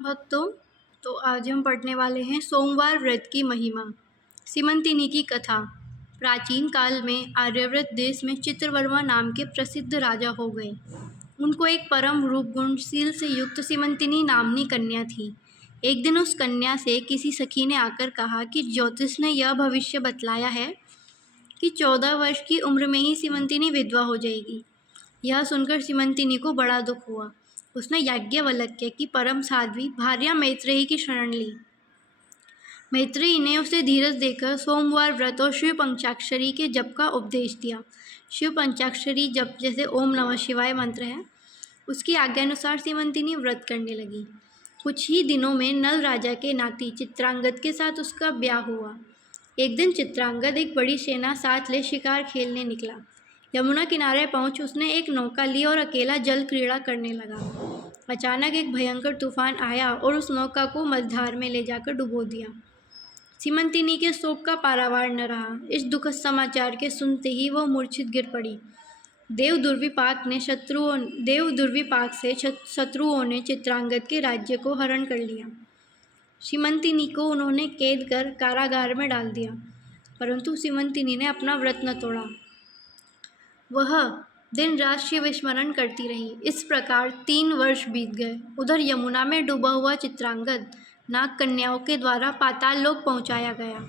भक्तों, तो आज हम पढ़ने वाले हैं सोमवार व्रत की महिमा। सीमंतिनी की कथा। प्राचीन काल में आर्यव्रत देश में चित्रवर्मा नाम के प्रसिद्ध राजा हो गए। उनको एक परम रूप गुणशील से युक्त सीमंतिनी नामनी कन्या थी। एक दिन उस कन्या से किसी सखी ने आकर कहा कि ज्योतिष ने यह भविष्य बतलाया है कि 14 वर्ष की उम्र में ही सीमंतिनी विधवा हो जाएगी। यह सुनकर सीमंतिनी को बड़ा दुख हुआ। उसने याज्ञवल्क्य की परम साध्वी भार्या मैत्रेयी की शरण ली। मैत्रेयी ने उसे धीरज देकर सोमवार व्रत और शिव पंचाक्षरी के जप का उपदेश दिया। शिव पंचाक्षरी जप जैसे ओम नमः शिवाय मंत्र है, उसकी आज्ञानुसार सीमंतिनी व्रत करने लगी। कुछ ही दिनों में नल राजा के नाती चित्रांगद के साथ उसका ब्याह हुआ। एक दिन चित्रांगद एक बड़ी सेना साथ ले शिकार खेलने निकला। यमुना किनारे पहुंच उसने एक नौका ली और अकेला जल क्रीड़ा करने लगा। अचानक एक भयंकर तूफान आया और उस नौका को मझधार में ले जाकर डुबो दिया। सीमंतिनी के शोक का पारावार न रहा। इस दुखद समाचार के सुनते ही वह मूर्छित गिर पड़ी। देव दुर्विपाक से शत्रुओं ने चित्रांगद के राज्य को हरण कर लिया। सीमंतिनी को उन्होंने कैद कर कारागार में डाल दिया, परंतु सीमंतिनी ने अपना व्रत न तोड़ा। वह दिन रात शिव स्मरण करती रही। इस प्रकार 3 वर्ष बीत गए। उधर यमुना में डूबा हुआ चित्रांगद नाग कन्याओं के द्वारा पाताल लोक पहुंचाया गया।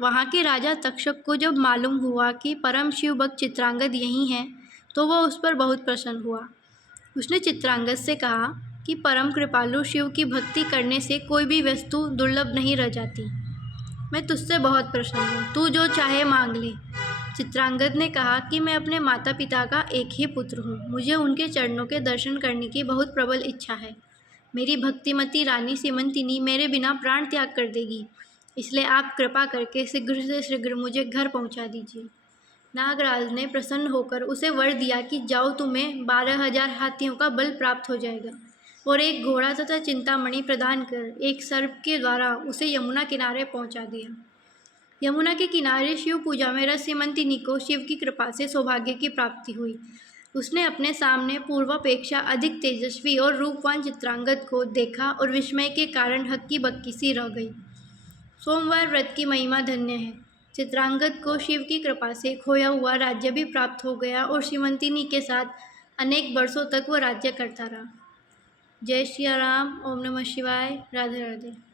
वहां के राजा तक्षक को जब मालूम हुआ कि परम शिव भक्त चित्रांगद यही है, तो वह उस पर बहुत प्रसन्न हुआ। उसने चित्रांगद से कहा कि परम कृपालु शिव की भक्ति करने से कोई भी वस्तु दुर्लभ नहीं रह जाती। मैं तुझसे बहुत प्रसन्न हूँ, तू जो चाहे मांग ले। चित्रांगद ने कहा कि मैं अपने माता पिता का एक ही पुत्र हूँ। मुझे उनके चरणों के दर्शन करने की बहुत प्रबल इच्छा है। मेरी भक्तिमती रानी सीमंतिनी मेरे बिना प्राण त्याग कर देगी, इसलिए आप कृपा करके शीघ्र से शीघ्र मुझे घर पहुँचा दीजिए। नागराज ने प्रसन्न होकर उसे वर दिया कि जाओ, तुम्हें 12,000 हाथियों का बल प्राप्त हो जाएगा और एक घोड़ा तथा चिंतामणि प्रदान कर एक सर्प के द्वारा उसे यमुना किनारे पहुंचा दिया। यमुना के किनारे शिव पूजा में रत सीमंतिनी को शिव की कृपा से सौभाग्य की प्राप्ति हुई। उसने अपने सामने पूर्वापेक्षा अधिक तेजस्वी और रूपवान चित्रांगद को देखा और विस्मय के कारण हक्की बक्की सी रह गई। सोमवार व्रत की महिमा धन्य है। चित्रांगद को शिव की कृपा से खोया हुआ राज्य भी प्राप्त हो गया और सीमंतिनी के साथ अनेक वर्षों तक वह राज्य करता रहा। जय श्री राम। ओम नमः शिवाय। राधे राधे।